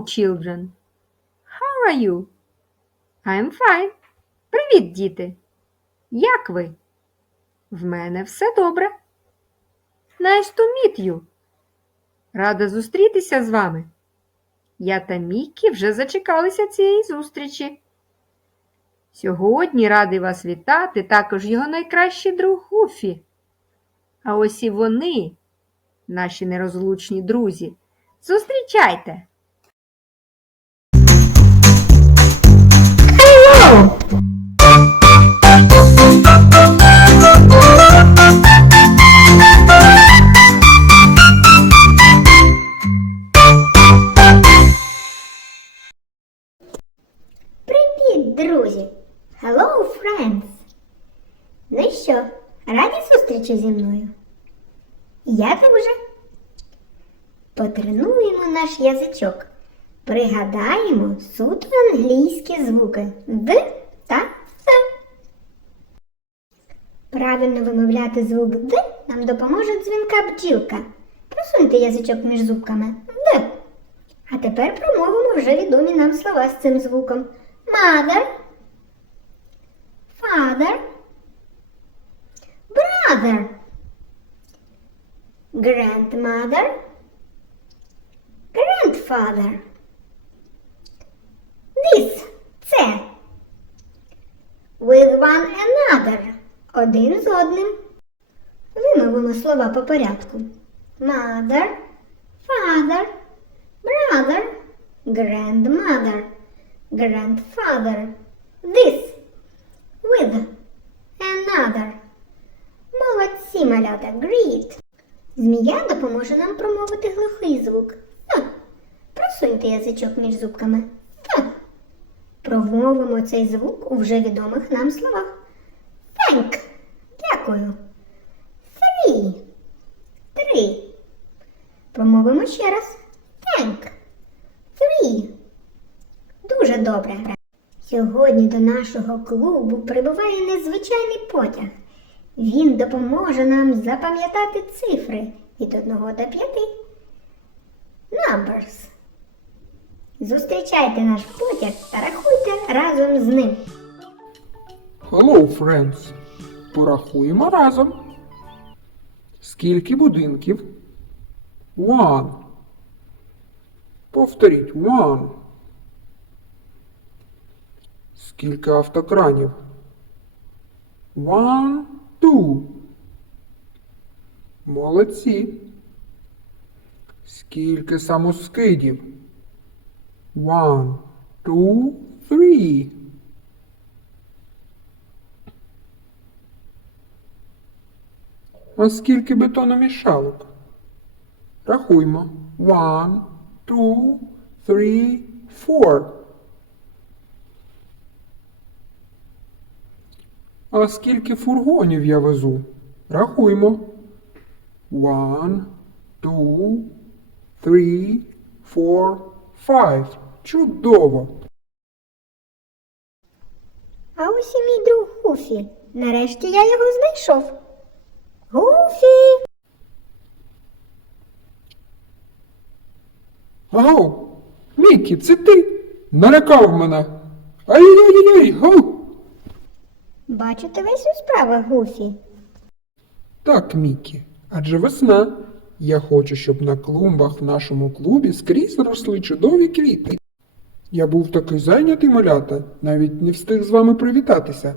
Children. How are you? I'm fine. Привіт, діти. Як ви? В мене все добре. Nice to meet you. Рада зустрітися з вами. Я та Міккі вже зачекалися цієї зустрічі. Сьогодні радий вас вітати також його найкращий друг Гуфі. А ось і вони, наші нерозлучні друзі. Зустрічайте! Friends! Ну що, раді зустрічі зі мною? Я дуже. Потренуємо наш язичок. Пригадаємо суто англійські звуки Д та С. Правильно вимовляти звук Д нам допоможе дзвінка бджілка. Просуньте язичок між зубками Д. А тепер промовимо вже відомі нам слова з цим звуком. Mother, father, brother, grandmother, grandfather. This – це. With one another – один з одним. Вимовимо слова по порядку. Mother, father, brother, grandmother, grandfather. This with another. Молодці, малята, great. Змія допоможе нам промовити глухий звук. Просуньте язичок між зубками. Промовимо цей звук у вже відомих нам словах. Thank. Дякую. Three. Три. Промовимо ще раз. Thank. Three. Дуже добре. Сьогодні до нашого клубу прибуває незвичайний потяг. Він допоможе нам запам'ятати цифри від 1 до 5. Numbers. Зустрічайте наш потяг та рахуйте разом з ним. Hello, friends. Порахуємо разом. Скільки будинків? One. Повторіть one. Скільки автокранів? One, two. Молодці. Скільки самоскидів? One, two, three. А скільки бетономішалок? Рахуймо. One, two, three, four. А скільки фургонів я везу? Рахуймо. One, two, three, four, five. Чудово! А ось і мій друг Гуфі. Нарешті я його знайшов. Гуфі! Ау! Мікі, це ти? Налякав мене. Ай-яй-яй-яй! Гау! Бачу, ти весь у справах, Гуфі. Так, Мікі, адже весна. Я хочу, щоб на клумбах в нашому клубі скрізь росли чудові квіти. Я був такий зайнятий малята, навіть не встиг з вами привітатися.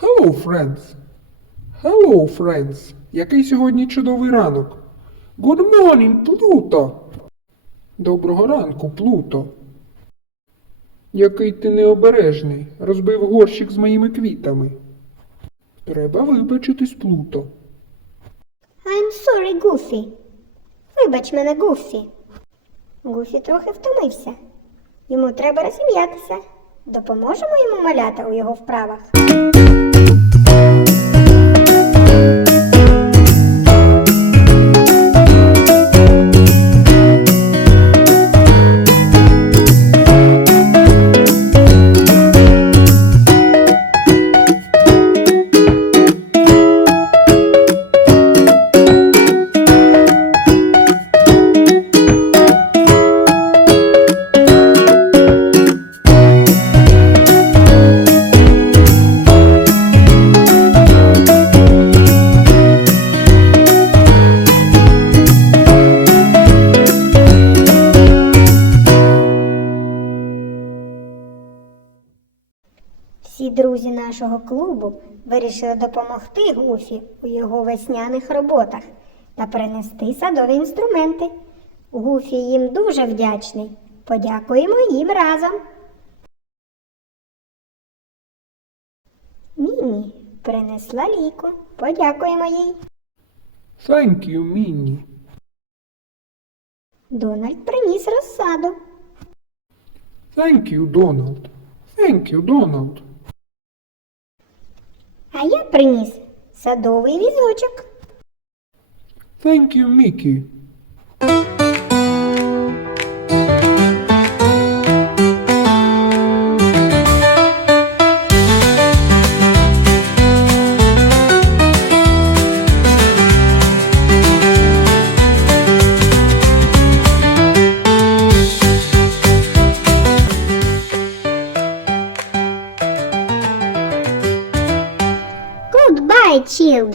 Hello, friends! Hello, friends! Який сьогодні чудовий ранок. Good morning, Плуто! Доброго ранку, Плуто. Який ти необережний, розбив горщик з моїми квітами. Треба вибачитись, Плуто. I'm sorry, Гуфі. Вибач мене, Гуфі. Гуфі трохи втомився. Йому треба розім'ятися. Допоможемо йому малята у його вправах. Всі друзі нашого клубу вирішили допомогти Гуфі у його весняних роботах та принести садові інструменти. Гуфі їм дуже вдячний. Подякуємо їм разом. Міні принесла ліку. Подякуємо їй. Thank you, Мінні. Дональд приніс розсаду. Thank you, Дональд. Thank you, Дональд. А я приніс садовий візочок. Thank you, Мікі.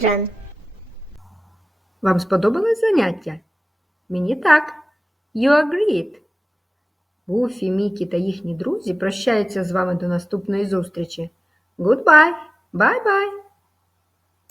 Children. Вам сподобалось заняття? Мені так. You agreed. Буфі, Мікі та їхні друзі прощаються з вами до наступної зустрічі. Goodbye. Bye-bye.